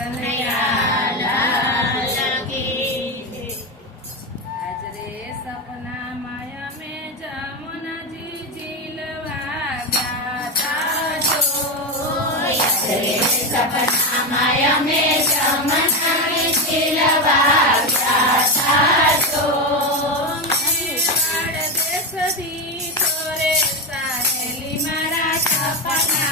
कन्हैया लाल की। आज रे सपना माया में जमुना जी झीलवा गाता जो। आज रे सपना माया में जमुना जी झीलवा गाता जो। मेवाड़ देश दी तोरे साहेली मारा सपना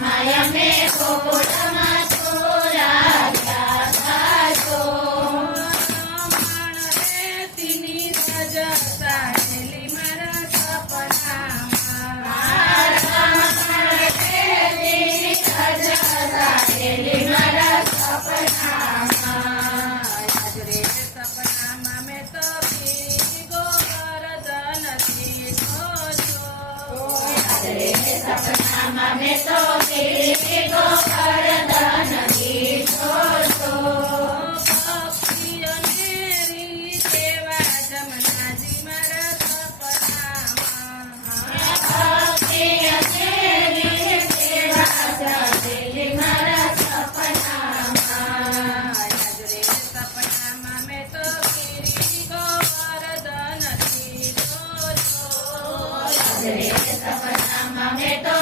माया में गोकुल मथुरा गाता जो। माण रे तिनी रज साहेली मारा सपना साहेली मारा सपना। आज रे सपना में तो गोवर्धन थी जो। आज रे सपना में तो गोवर्धन थी जो। पक्षियों मेरी सेवा जमुना जी मारा सपना पक्षियों मेरी सेवा साहेली मारा सपना। आज रे सपना में तो गोवर्धन थी जो। आज रे सपना में तो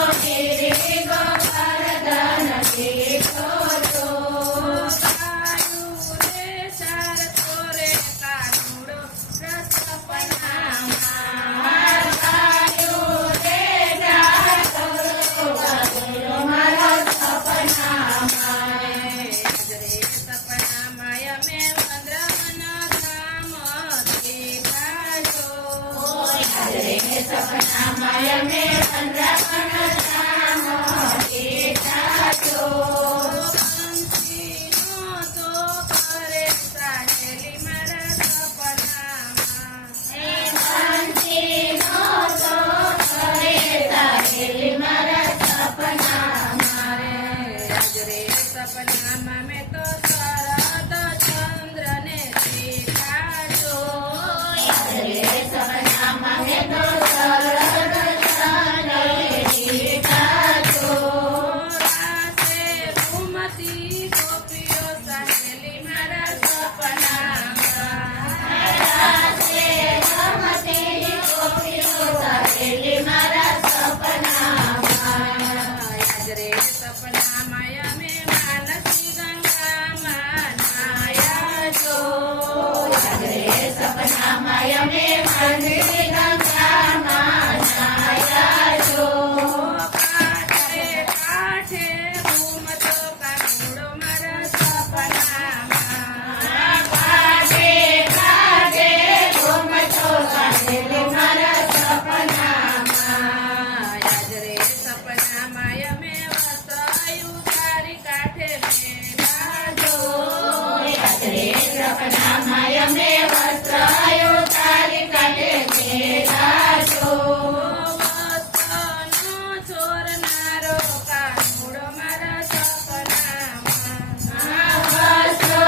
गोवर्धन थी जो। कालू रे चार तोरे कालूड़ो सपना कालू रे चार तोरे कालूड़ो मारा सपना। आज रे सपना माया में वृंदावन धाम देखा जो। आज रे सपना माया में वृंदावन धाम देखा जो। पंछीनो तो करे साहेली मारा सपना पंछीनो तो करे साहेली मारा सपना। आज रे सपना में तो शरद चंद्र ने देखा जो। आज रे सपना में तो शरद चंद्र ने देखा जो। रासे घूमती गोपियों साहेली मारा सपना रासे घूमती गोपियों साहेली मारा सपना। आज रे सपना माया में मानसी गंगा मनाया जो। आज रे सपना माया में मानसी गंगा मनाया जो। काठे काठे घूमतो कानूड़ो मारा सपना काठे काठे घूमतो कानूड़ो मारा सपना। आज रे सपना माया में वसयु तारी काठे मेरा जो। आज रे सपना माया में वसयु तारी काठे मेरा जो। वसनो छोरनारो कानूड़ो मारा सपना वसनो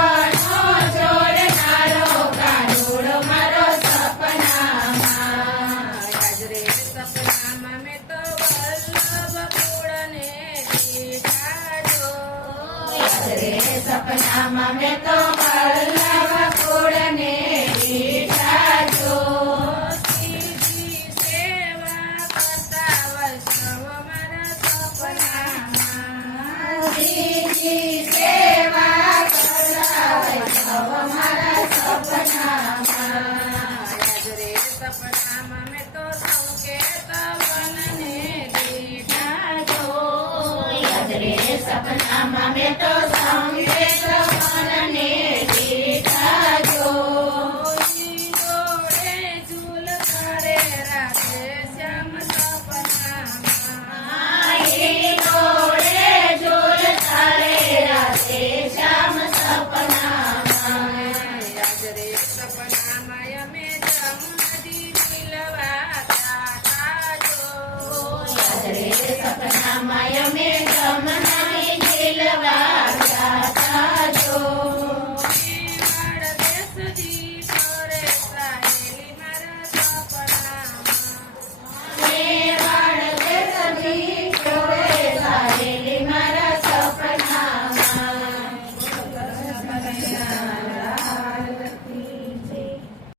छोरनारो कानूड़ो मारो सपना। आज रे सपना में तो वल्लभपुर ने देखा जो। आज रे सपना में तो वल्लभपुर ने देखा जो। सीधी सेवा करता वैष्णव मारा सपना सीधी सेवा करता वैष्णव मारा सपना। आज रे सपना में तो संकेत वन ने देखा जो। आज रे सपना में तो संकेत वन ने